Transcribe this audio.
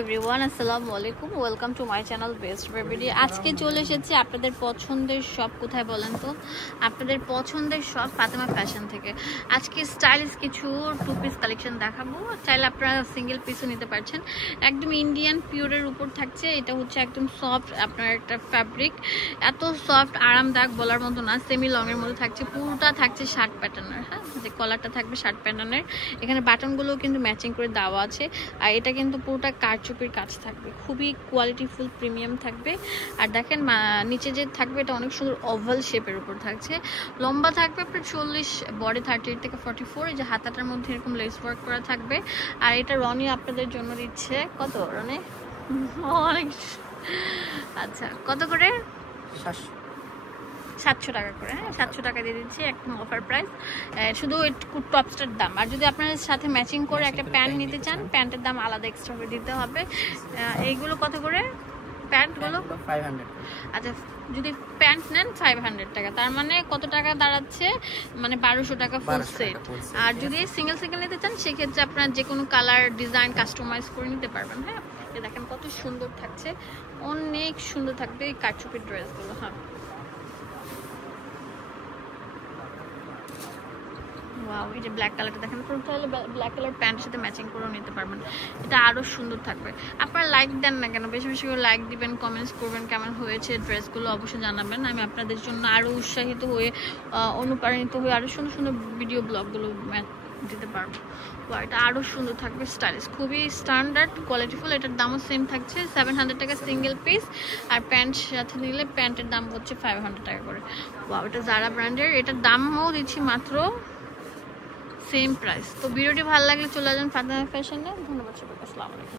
Everyone, আসসালামু আলাইকুম। Welcome to my channel best baby. আজকে চলে এসেছি আপনাদের পছন্দের শপ। কোথায় বলেন তো? আপনাদের পছন্দের শপ ফাতেমা ফ্যাশন থেকে। আজকে স্টাইলিশ কিছু টু পিস কালেকশন দেখাবো। চাইলে আপনারা সিঙ্গেল পিসও নিতে পারছেন। একদম ইন্ডিয়ান পিওরের উপর থাকছে। এটা হচ্ছে একদম সফট, আপনার একটা ফ্যাব্রিক, এত সফট আরামদায়ক বলার মতো না। সেমি লং এর মধ্যে থাকছে, পুরোটা থাকছে শার্ট প্যাটার্নের। হ্যাঁ, যে কলারটা থাকবে শার্ট প্যাটার্নের। এখানে বাটনগুলোও কিন্তু ম্যাচিং করে দেওয়া আছে। আর এটা কিন্তু পুরোটা কারচুপির কাজ থাকবে, খুবই কোয়ালিটিফুল প্রিমিয়াম থাকবে। আর দেখেন নিচে যে থাকবে এটা অনেক সুন্দর ওভাল শেপের উপর থাকছে। লম্বা থাকবে আপনার 40, বডি 38 থেকে 44। এই যে হাতাটার মধ্যে এরকম লেস ওয়ার্ক করা থাকবে। আর এটা রনি আপনাদের জন্য দিচ্ছে কত রনি? অনেক। আচ্ছা, কত করে? 700 টাকা করে। হ্যাঁ, 700 টাকা দিয়ে দিচ্ছি, একদম অফার প্রাইস। শুধু টপসটার দাম। আর যদি আপনার সাথে ম্যাচিং করে একটা প্যান্ট নিতে চান, প্যান্টের দাম আলাদা এক্সট্রা করে দিতে হবে। এইগুলো কত করে প্যান্টগুলো? 500। আচ্ছা, যদি প্যান্ট নেন 500 টাকা, তার মানে কত টাকা দাঁড়াচ্ছে? মানে 1200 টাকা ফুল সেট। আর যদি সিঙ্গেল সিঙ্গেল নিতে চান, সেক্ষেত্রে আপনার যে কোনো কালার ডিজাইন কাস্টমাইজ করে নিতে পারবেন। হ্যাঁ, দেখেন কত সুন্দর থাকছে, অনেক সুন্দর থাকবে এই কারচুপির ড্রেসগুলো। হ্যাঁ, ওয়াও, এই যে ব্ল্যাক কালারটা দেখেন, পুরোটা হলো ব্ল্যাক কালার প্যান্টের সাথে ম্যাচিং করেও নিতে পারবেন। এটা আরও সুন্দর থাকবে। আপনারা লাইক দেন না কেন? বেশি বেশি করে লাইক দিবেন, কমেন্টস করবেন কেমন হয়েছে ড্রেসগুলো, অবশ্যই জানাবেন। আমি আপনাদের জন্য আরও উৎসাহিত হয়ে, অনুপ্রাণিত হয়ে আরও সুন্দর সুন্দর ভিডিও ব্লগগুলো দিতে পারবো। এটা আরও সুন্দর থাকবে, স্টাইলিশ, খুবই স্ট্যান্ডার্ড কোয়ালিটিফুল। এটার দামও সেম থাকছে 700 টাকা সিঙ্গেল পিস। আর প্যান্ট সাথে নিলে প্যান্টের দাম হচ্ছে 500 টাকা করে। ওয়াও, এটা জারা ব্র্যান্ডের। এটার দামও দিচ্ছি মাত্র সেম প্রাইস। তো ভিডিওটি ভালো লাগলে চলে যান ফাতেমা ফ্যাশনে। ধন্যবাদ সবাইকে, আসসালামু আলাইকুম।